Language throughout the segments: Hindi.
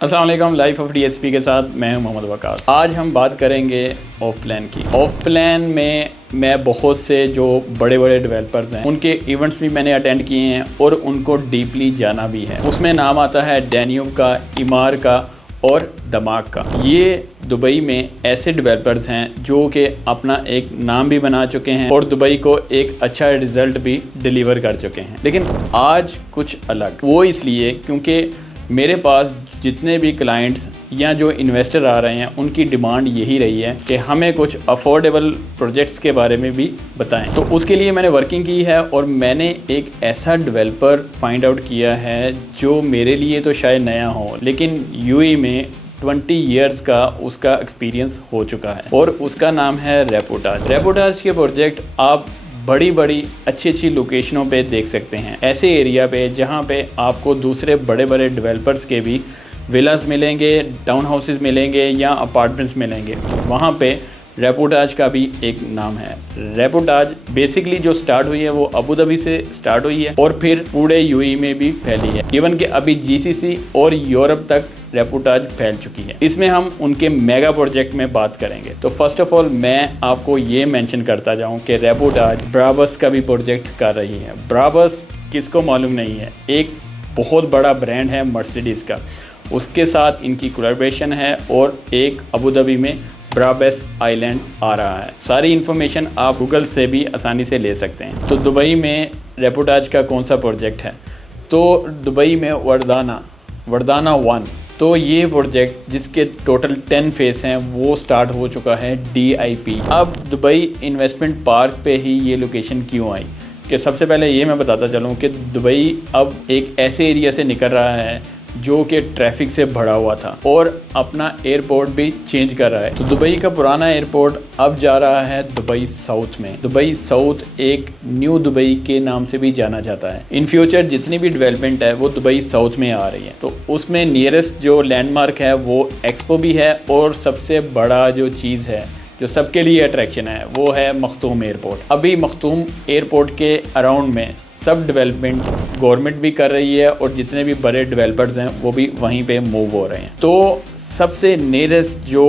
अस्सलाम वालेकुम। लाइफ ऑफ डीएसपी के साथ मैं हूं मोहम्मद वकास। आज हम बात करेंगे ऑफ प्लान की। ऑफ प्लान में मैं बहुत से जो बड़े बड़े डेवलपर्स हैं उनके इवेंट्स भी मैंने अटेंड किए हैं और उनको डीपली जाना भी है। उसमें नाम आता है डैन्यूब का, इमार का और दमाग का। ये दुबई में ऐसे डेवलपर्स हैं जो कि अपना एक नाम भी बना चुके हैं और दुबई को एक अच्छा रिज़ल्ट भी डिलीवर कर चुके हैं। लेकिन आज कुछ अलग, वो इसलिए क्योंकि मेरे पास जितने भी क्लाइंट्स या जो इन्वेस्टर आ रहे हैं उनकी डिमांड यही रही है कि हमें कुछ अफोर्डेबल प्रोजेक्ट्स के बारे में भी बताएं। तो उसके लिए मैंने वर्किंग की है और मैंने एक ऐसा डेवलपर फाइंड आउट किया है जो मेरे लिए तो शायद नया हो, लेकिन यूएई में 20 इयर्स का उसका एक्सपीरियंस हो चुका है और उसका नाम है रेपोटाज। रेपोटाज के प्रोजेक्ट आप बड़ी बड़ी अच्छी लोकेशनों पे देख सकते हैं, ऐसे एरिया पे जहाँ पे आपको दूसरे बड़े बड़े डेवलपर्स के भी विलास मिलेंगे, टाउन हाउसेस मिलेंगे या अपार्टमेंट्स मिलेंगे। वहाँ पे रेपोटाज का भी एक नाम है। रेपोटाज बेसिकली जो स्टार्ट हुई है वो अबू धाबी से स्टार्ट हुई है और फिर पूरे यूएई में भी फैली है। इवन कि अभी जीसीसी और यूरोप तक रेपोटाज फैल चुकी है। इसमें हम उनके मेगा प्रोजेक्ट में बात करेंगे। तो फर्स्ट ऑफ ऑल मैं आपको ये मेंशन करता जाऊं कि रेपोटाज ब्राबस का भी प्रोजेक्ट कर रही है। ब्राबस किसको मालूम नहीं है, एक बहुत बड़ा ब्रांड है मर्सिडीज़ का, उसके साथ इनकी कोलैबोरेशन है और एक अबू धाबी में ब्राबस आइलैंड आ रहा है। सारी इन्फॉर्मेशन आप गूगल से भी आसानी से ले सकते हैं। तो दुबई में रेपोटाज का कौन सा प्रोजेक्ट है, तो दुबई में वर्दाना 1। तो ये प्रोजेक्ट जिसके टोटल 10 फेस हैं वो स्टार्ट हो चुका है DIP। अब दुबई इन्वेस्टमेंट पार्क पे ही ये लोकेशन क्यों आई, कि सबसे पहले ये मैं बताता चलूँ कि दुबई अब एक ऐसे एरिया से निकल रहा है जो कि ट्रैफिक से भरा हुआ था और अपना एयरपोर्ट भी चेंज कर रहा है। तो दुबई का पुराना एयरपोर्ट अब जा रहा है दुबई साउथ में। दुबई साउथ एक न्यू दुबई के नाम से भी जाना जाता है। इन फ्यूचर जितनी भी डेवलपमेंट है वो दुबई साउथ में आ रही है। तो उसमें नियरेस्ट जो लैंडमार्क है वो एक्सपो भी है और सबसे बड़ा जो चीज़ है जो सबके लिए अट्रैक्शन है वो है मखदूम एयरपोर्ट। अभी मखदूम एयरपोर्ट के अराउंड में सब डेवलपमेंट गवर्नमेंट भी कर रही है और जितने भी बड़े डेवलपर्स हैं वो भी वहीं पे मूव हो रहे हैं। तो सबसे नियरेस्ट जो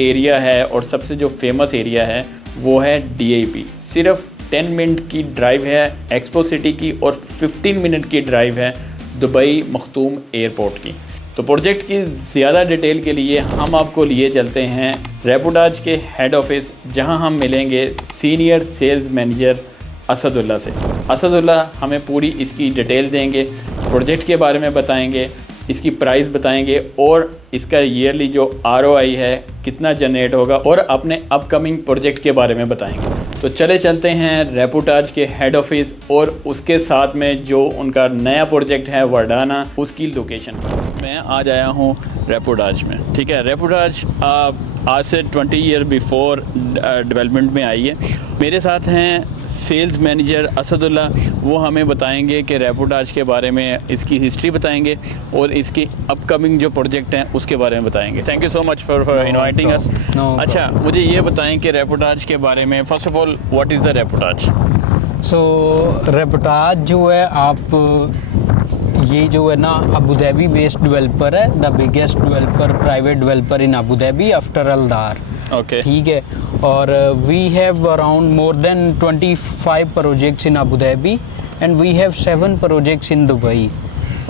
एरिया है और सबसे जो फेमस एरिया है वो है DIP। सिर्फ 10 मिनट की ड्राइव है एक्सपो सिटी की और 15 मिनट की ड्राइव है दुबई मखदूम एयरपोर्ट की। तो प्रोजेक्ट की ज़्यादा डिटेल के लिए हम आपको लिए चलते हैं रेपोटाज के हेड ऑफिस, जहां हम मिलेंगे सीनियर सेल्स मैनेजर असदुल्ला से। असदुल्ला हमें पूरी इसकी डिटेल देंगे, प्रोजेक्ट के बारे में बताएंगे, इसकी प्राइस बताएंगे और इसका ईयरली जो ROI है कितना जनरेट होगा और अपने अपकमिंग प्रोजेक्ट के बारे में बताएंगे। तो चलते हैं रेपोटाज के हेड ऑफिस और उसके साथ में जो उनका नया प्रोजेक्ट है वर्डाना, उसकी लोकेशन पर। मैं आज आया हूँ रेपोटाज में, ठीक है। रेपोटाज आज से 20 ईयर बिफोर डेवलपमेंट में आई है। मेरे साथ हैं सेल्स मैनेजर असदुल्ला, वो हमें बताएंगे कि रेपोटाज के बारे में, इसकी हिस्ट्री बताएंगे और इसकी अपकमिंग जो प्रोजेक्ट हैं उसके बारे में बताएंगे। Thank you so much for inviting us. अच्छा, मुझे ये बताएं कि रेपोटाज के बारे में, first of all what is the Reportage? So Reportage जो है, आप ये जो है ना अबू धाबी बेस्ड डेवलपर है, the biggest developer private developer in Abu Dhabi after Aldar. Okay, ठीक है। और we have around more than 25 projects in Abu Dhabi and we have 7 projects in Dubai.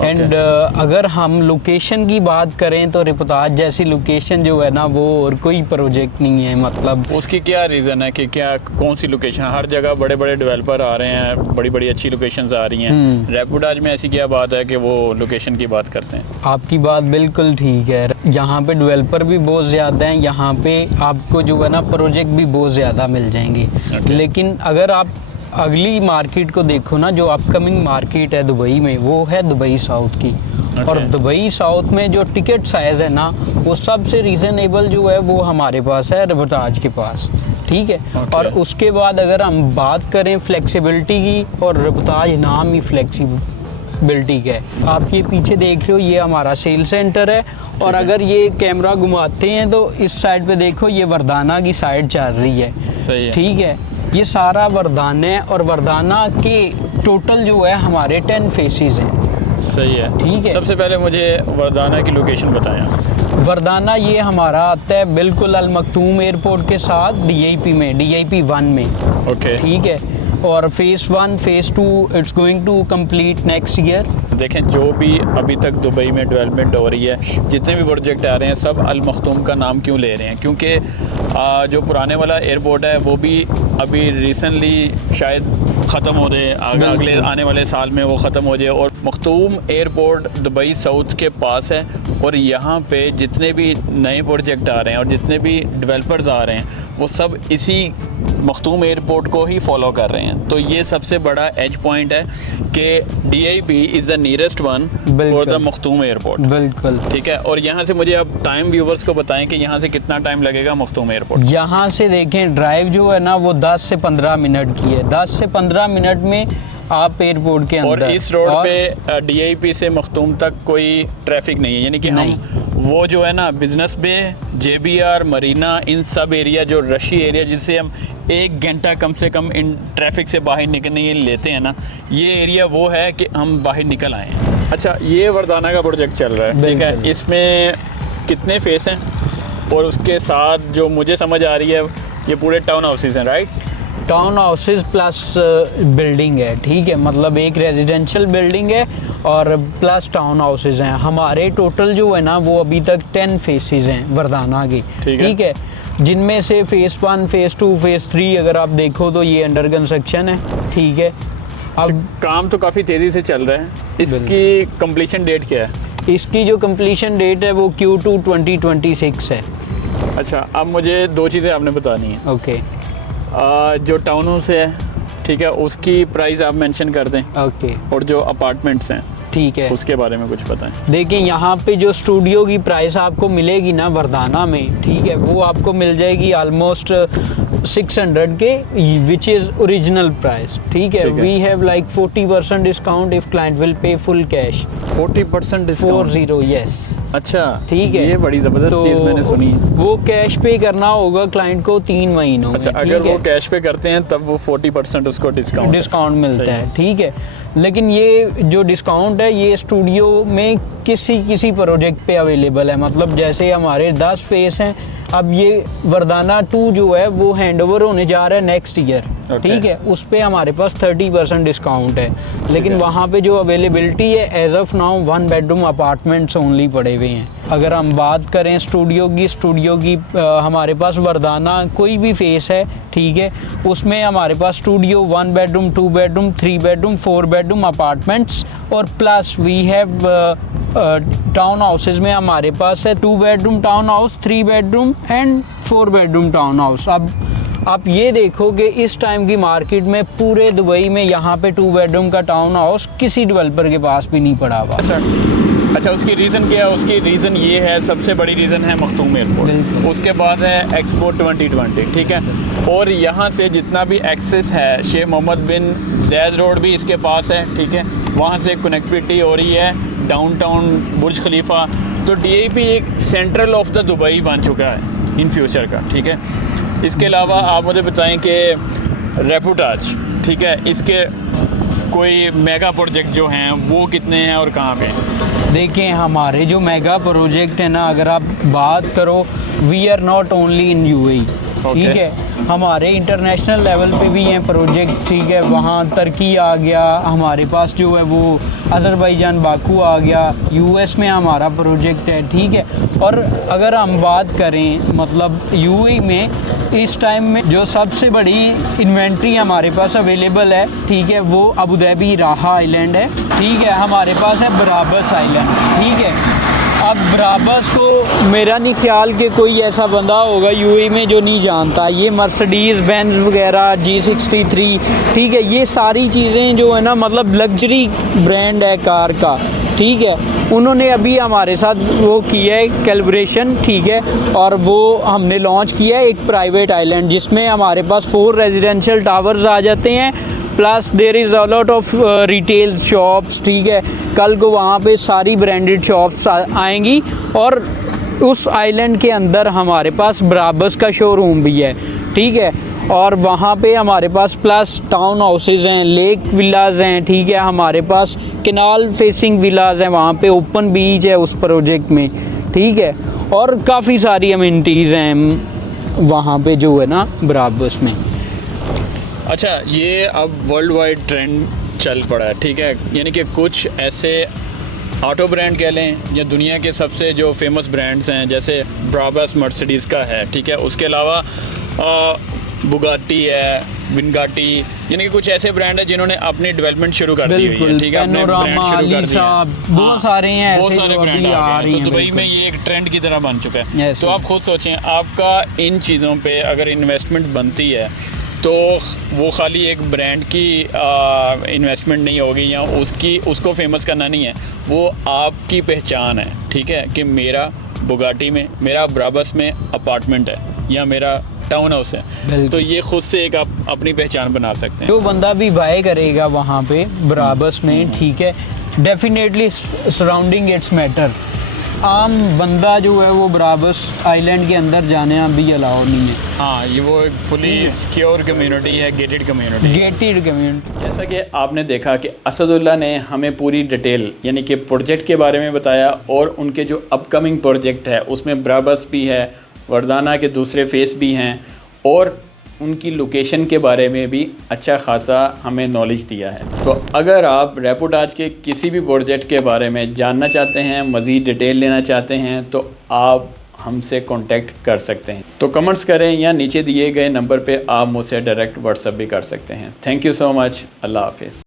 And अगर हम लोकेशन की बात करें तो रेपोटाज जैसी लोकेशन जो है ना वो और कोई प्रोजेक्ट नहीं है। मतलब उसकी क्या रीज़न है कि क्या कौन सी लोकेशन? हर जगह बड़े बड़े डेवलपर आ रहे हैं, बड़ी बड़ी अच्छी लोकेशंस आ रही हैं। रेपोटाज में ऐसी क्या बात है कि वो लोकेशन की बात करते हैं? आपकी बात बिल्कुल ठीक है। यहाँ पे डेवलपर भी बहुत ज़्यादा हैं, यहाँ पे आपको जो है ना प्रोजेक्ट भी बहुत ज़्यादा मिल जाएंगे। लेकिन अगर आप अगली मार्केट को देखो ना, जो अपकमिंग मार्केट है दुबई में, वो है दुबई साउथ की। और दुबई साउथ में जो टिकट साइज़ है ना वो सबसे रीज़नेबल जो है वो हमारे पास है रेपोटाज के पास, ठीक है। और उसके बाद अगर हम बात करें फ्लेक्सिबिलिटी की, और रेपोटाज नाम ही फ्लेक्सिबिलिटी का है। आप ये पीछे देख रहे हो, ये हमारा सेल सेंटर है। और अगर ये कैमरा घुमाते हैं तो इस साइड पे देखो, ये वर्दाना की साइड चल रही है, सही है, ठीक है। ये सारा वर्दाना है और वर्दाना के टोटल जो है हमारे 10 फेसेस हैं। सही है, ठीक है। सबसे पहले मुझे वर्दाना की लोकेशन बताएं। वर्दाना ये हमारा आता है बिल्कुल अल मखतूम एयरपोर्ट के साथ DIP में, DIP 1 में। ओके, ठीक है। और phase 1 phase 2 it's going to complete next year. देखें जो भी अभी तक दुबई में डेवलपमेंट हो रही है, जितने भी प्रोजेक्ट आ रहे हैं, सब अल मखतूम का नाम क्यों ले रहे हैं? क्योंकि जो पुराने वाला एयरपोर्ट है वो भी अभी रिसेंटली शायद ख़त्म हो जाए, अगले आने वाले साल में वो ख़त्म हो जाए। और मखतूम एयरपोर्ट दुबई साउथ के पास है, और यहाँ पे जितने भी नए प्रोजेक्ट आ रहे हैं और जितने भी डेवलपर्स आ रहे हैं वो सब इसी मखतूम एयरपोर्ट को ही फॉलो कर रहे हैं। तो ये सबसे बड़ा एज पॉइंट है कि DIP is the nearest one for the मखतूम airport. बिल्कुल, ठीक है। और यहाँ से मुझे अब टाइम व्यूवर्स को बताएं कि यहाँ से कितना टाइम लगेगा मखतूम एयरपोर्ट? यहाँ से देखें ड्राइव जो है ना वो 10 से 15 मिनट की है। 10 से 15 मिनट में आप एयरपोर्ट के अंदर। और इस रोड पे DIP से मखतूम तक कोई ट्रैफिक नहीं है, यानी कि हम वो जो है ना बिजनेस बे, JBR, मरीना, इन सब एरिया जो रशी एरिया जिसे हम 1 घंटा कम से कम इन ट्रैफिक से बाहर निकलने लेते हैं ना, ये एरिया वो है कि हम बाहर निकल आए हैं। अच्छा, ये वर्दाना का प्रोजेक्ट चल रहा है, ठीक है। इसमें कितने फेस हैं? और उसके साथ जो मुझे समझ आ रही है ये पूरे टाउन हाउसेज हैं, right? Town houses plus building है, ठीक है। मतलब एक रेजिडेंशियल बिल्डिंग है और प्लस टाउन हाउसेज हैं। हमारे टोटल जो है ना वो अभी तक 10 फेसेस हैं वर्दाना के, ठीक है। जिनमें से फेज़ 1 फेज़ 2 फेज़ 3 अगर आप देखो तो ये अंडर कंस्ट्रक्शन है, ठीक है। अब काम तो काफ़ी तेज़ी से चल रहा है। इसकी कंप्लीशन डेट क्या है? इसकी जो कंप्लीशन डेट है वो Q2 2026 है। अच्छा, अब मुझे 2 चीज़ें आपने बतानी है। ओके। जो टाउन हाउस है, ठीक है, उसकी प्राइस आप मेंशन कर दें। ओके। और जो अपार्टमेंट्स हैं, ठीक है, उसके बारे में कुछ बताएं। देखिए यहाँ पे जो स्टूडियो की प्राइस आपको मिलेगी ना वर्दाना में, ठीक है, वो आपको मिल जाएगी ऑलमोस्ट 600 के, विच इज़ ओरिजिनल प्राइस, ठीक है। We have like 40% discount if client will pay full cash. 40% discount? 40, yes. अच्छा, ठीक है, ये बड़ी ज़बरदस्त चीज़ मैंने सुनी। वो कैश पे करना होगा क्लाइंट को 3 महीनों में। अच्छा, अगर वो कैश पे करते हैं तब वो 40% उसको डिस्काउंट मिलता है, ठीक है। लेकिन ये जो डिस्काउंट है ये स्टूडियो में किसी प्रोजेक्ट पे अवेलेबल है। मतलब जैसे हमारे 10 फेस हैं, अब ये वर्दाना 2 जो है वो हैंडओवर होने जा रहा है नेक्स्ट ईयर, ठीक है। उस पे हमारे पास 30% डिस्काउंट है। लेकिन वहाँ पे जो अवेलेबिलिटी है as of now 1 bedroom apartments only पड़े हुए हैं। अगर हम बात करें स्टूडियो की हमारे पास वर्दाना कोई भी फेस है, ठीक है, उसमें हमारे पास studio 1 bedroom 2 bedroom 3 bedroom 4 bedroom apartments और plus we have townhouses में हमारे पास है 2 bedroom townhouse, 3 bedroom and 4 bedroom townhouse. अब आप ये देखो कि इस टाइम की मार्केट में पूरे दुबई में यहाँ पे 2 बेडरूम का टाउन हाउस किसी डेवलपर के पास भी नहीं पड़ा हुआ। अच्छा, उसकी रीज़न क्या है? उसकी रीज़न ये है, सबसे बड़ी रीज़न है मखतूम एयरपोर्ट, उसके बाद है एक्सपो 2020, ठीक है। और यहाँ से जितना भी एक्सेस है, शेख मोहम्मद बिन ज़ायद रोड भी इसके पास है, ठीक है। वहाँ से कनेक्टिविटी हो रही है डाउनटाउन बुर्ज खलीफा। तो DIP एक सेंट्रल ऑफ द दुबई बन चुका है इन फ्यूचर का, ठीक है। इसके अलावा आप मुझे बताएं कि रेपुटाज, ठीक है, इसके कोई मेगा प्रोजेक्ट जो हैं वो कितने हैं और कहाँ पे हैं? देखिए हमारे जो मेगा प्रोजेक्ट है ना, अगर आप बात करो, we are not only in UAE, ठीक है, हमारे इंटरनेशनल लेवल पे भी हैं प्रोजेक्ट, ठीक है। वहाँ तुर्की आ गया, हमारे पास जो है वो अज़रबैजान बाकू आ गया, US में हमारा प्रोजेक्ट है, ठीक है। और अगर हम बात करें मतलब UAE में इस टाइम में जो सबसे बड़ी इन्वेंट्री हमारे पास अवेलेबल है, ठीक है, वो अबू धाबी राहा आइलैंड है, ठीक है। हमारे पास है ब्राबस आइलैंड, ठीक है। अब ब्राबस को मेरा नहीं ख्याल कि कोई ऐसा बंदा होगा UAE में जो नहीं जानता। ये मर्सिडीज़ बेंज वगैरह G63, ठीक है, ये सारी चीज़ें जो है ना मतलब लग्जरी ब्रांड है कार का, ठीक है। उन्होंने अभी हमारे साथ वो किया है कैलिब्रेशन, ठीक है, और वो हमने लॉन्च किया है एक प्राइवेट आइलैंड जिसमें हमारे पास 4 रेजिडेंशियल टावर्स आ जाते हैं, plus there is a lot of retail shops, ठीक है। कल को वहाँ पे सारी ब्रांडेड शॉप्स आएंगी और उस आइलैंड के अंदर हमारे पास ब्राबस का शोरूम भी है, ठीक है। और वहाँ पे हमारे पास प्लस टाउन हाउसेज हैं, लेक विलाज हैं, ठीक है, हमारे पास कैनाल फेसिंग विलाज हैं, वहाँ पे ओपन बीच है उस प्रोजेक्ट में, ठीक है। और काफ़ी सारी अमेनिटीज़ हैं वहाँ पे जो है ना ब्राबस में। अच्छा, ये अब वर्ल्ड वाइड ट्रेंड चल पड़ा है, ठीक है, यानी कि कुछ ऐसे ऑटो ब्रांड कह लें या दुनिया के सबसे जो फेमस ब्रांड्स हैं, जैसे ब्राबस मर्सिडीज़ का है, ठीक है, उसके अलावा बुगाटी है, विनगाटी, यानी कि कुछ ऐसे ब्रांड है जिन्होंने अपनी डेवलपमेंट शुरू कर दी हुई है, ठीक है, अपने ब्रांड शुरू कर दिए हैं। बहुत सारे हैं, बहुत ऐसे सारे जो ब्रांड अभी आ गए हैं, तो हैं, दुबई में ये एक ट्रेंड की तरह बन चुका है। Yes, तो आप खुद सोचें, आपका इन चीज़ों पे अगर इन्वेस्टमेंट बनती है तो वो खाली एक ब्रांड की इन्वेस्टमेंट नहीं होगी या उसको फेमस करना नहीं है, वो आपकी पहचान है, ठीक है, कि मेरा बुगाटी में, मेरा ब्राबस में अपार्टमेंट है या मेरा टाउन हाउस है, तो ये खुद से एक आप अपनी पहचान बना सकते हैं। जो बंदा भी बाय करेगा वहाँ पे ब्राबस में, ठीक है, डेफिनेटली सराउंडिंग इट्स मैटर। आम बंदा जो है वो ब्राबस आइलैंड के अंदर जाने अभी अलाउ नहीं है। हाँ, ये वो एक फुली सिक्योर कम्युनिटी है, गेटेड कम्युनिटी। Gated community. जैसा कि आपने देखा कि असदुल्ला ने हमें पूरी डिटेल यानी कि प्रोजेक्ट के बारे में बताया, और उनके जो अपकमिंग प्रोजेक्ट है उसमें ब्राबस भी है, वर्दाना के दूसरे फेस भी हैं, और उनकी लोकेशन के बारे में भी अच्छा खासा हमें नॉलेज दिया है। तो अगर आप रेपोर्टाज के किसी भी प्रोजेक्ट के बारे में जानना चाहते हैं, मज़ीद डिटेल लेना चाहते हैं, तो आप हमसे कांटेक्ट कर सकते हैं। तो कमेंट्स करें या नीचे दिए गए नंबर पे आप मुझसे डायरेक्ट व्हाट्सएप भी कर सकते हैं। Thank you so much. अल्लाह हाफिज़।